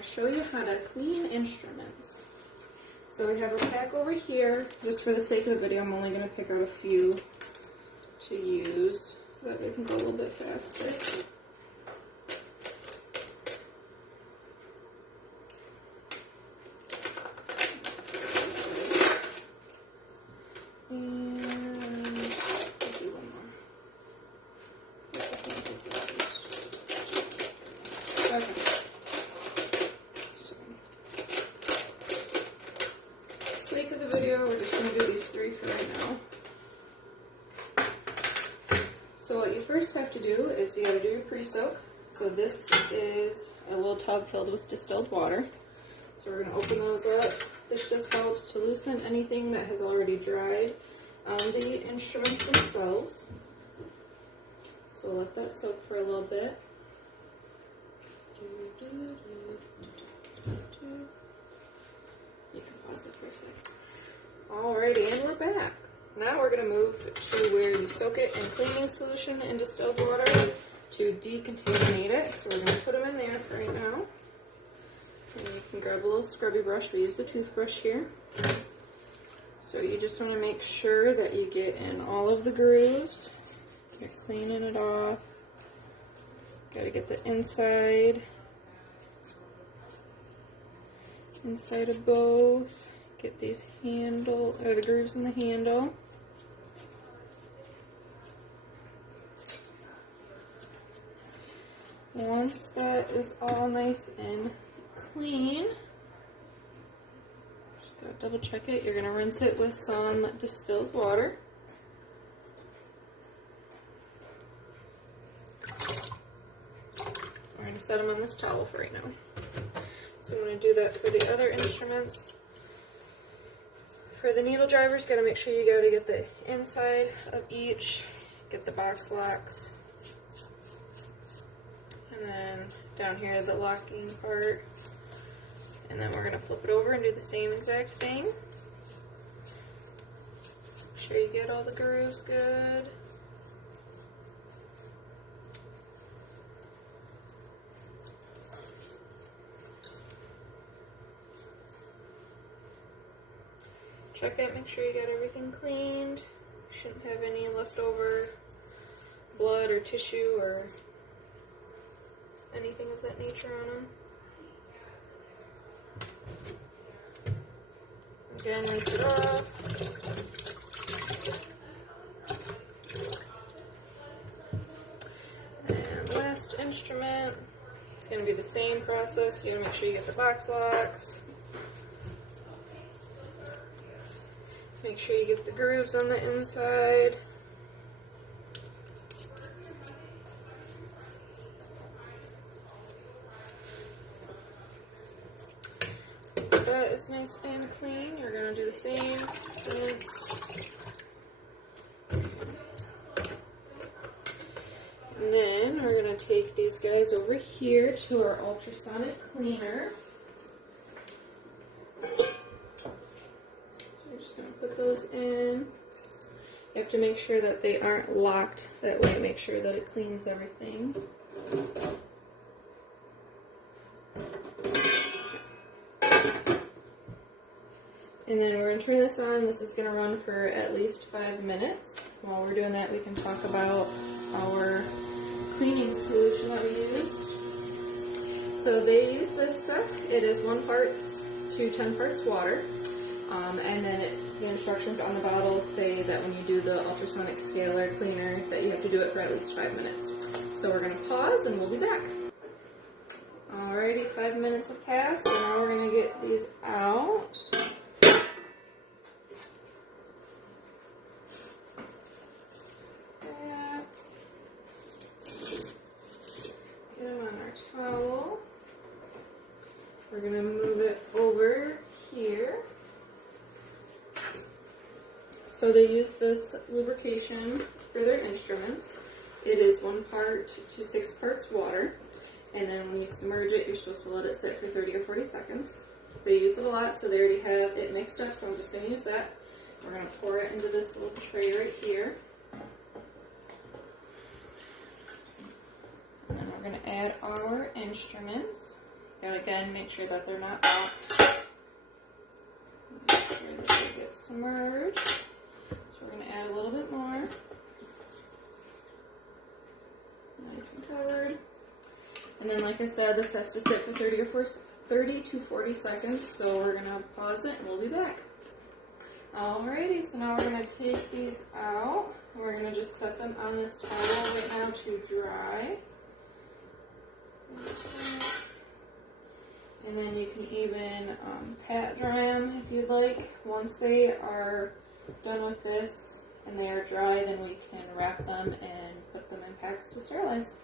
to show you how to clean instruments. So we have a pack over here. Just for the sake of the video, I'm only going to pick out a few to use so that we can go a little bit faster. Sake of the video, we're just going to do these 3 for right now. So what you first have to do is you got to do your pre-soak. So this is a little tub filled with distilled water. So we're going to open those up. This just helps to loosen anything that has already dried on the instruments themselves. So we'll let that soak for a little bit. You can pause it for a second. Alrighty, and we're back. Now we're going to move to where you soak it in cleaning solution in distilled water to decontaminate it. So we're going to put them in there for right now. And you can grab a little scrubby brush. We use a toothbrush here. So you just want to make sure that you get in all of the grooves. You're cleaning it off. Got to get the inside of both. Get these the grooves in the handle. Once that is all nice and clean, just gotta double check it. You're gonna rinse it with some distilled water. We're gonna set them on this towel for right now. So I'm gonna do that for the other instruments. For the needle drivers, gotta make sure you gotta get the inside of each, get the box locks, and then down here the locking part, and then we're gonna flip it over and do the same exact thing. Make sure you get all the grooves good. Check it, make sure you got everything cleaned. Shouldn't have any leftover blood or tissue or anything of that nature on them. Again, rinse it off. And last instrument, it's going to be the same process. You got to make sure you get the box locks. Make sure you get the grooves on the inside. That is nice and clean. You're going to do the same. And then we're going to take these guys over here to our ultrasonic cleaner. Put those in. You have to make sure that they aren't locked. That way, make sure that it cleans everything. And then we're going to turn this on. This is going to run for at least 5 minutes. While we're doing that, we can talk about our cleaning solution that we use. So they use this stuff. It is 1 part to 10 parts water. And then the instructions on the bottle say that when you do the ultrasonic scalar cleaner that you have to do it for at least 5 minutes. So we're going to pause and we'll be back. Alrighty, 5 minutes have passed, so now we're going to get these out. Get them on our towel. We're going to move it over here. So they use this lubrication for their instruments. It is 1 part to 6 parts water. And then when you submerge it, you're supposed to let it sit for 30 or 40 seconds. They use it a lot, so they already have it mixed up, so I'm just going to use that. We're going to pour it into this little tray right here. And then we're going to add our instruments. And again, make sure that they're not locked. Make sure that they get submerged. So we're going to add a little bit more. Nice and covered. And then, like I said, this has to sit for 30 to 40 seconds, so we're going to pause it and we'll be back. Alrighty, so now we're going to take these out. We're going to just set them on this towel right now to dry. And then you can even pat dry them if you'd like. Once they are done with this and they are dry, then we can wrap them and put them in packs to sterilize.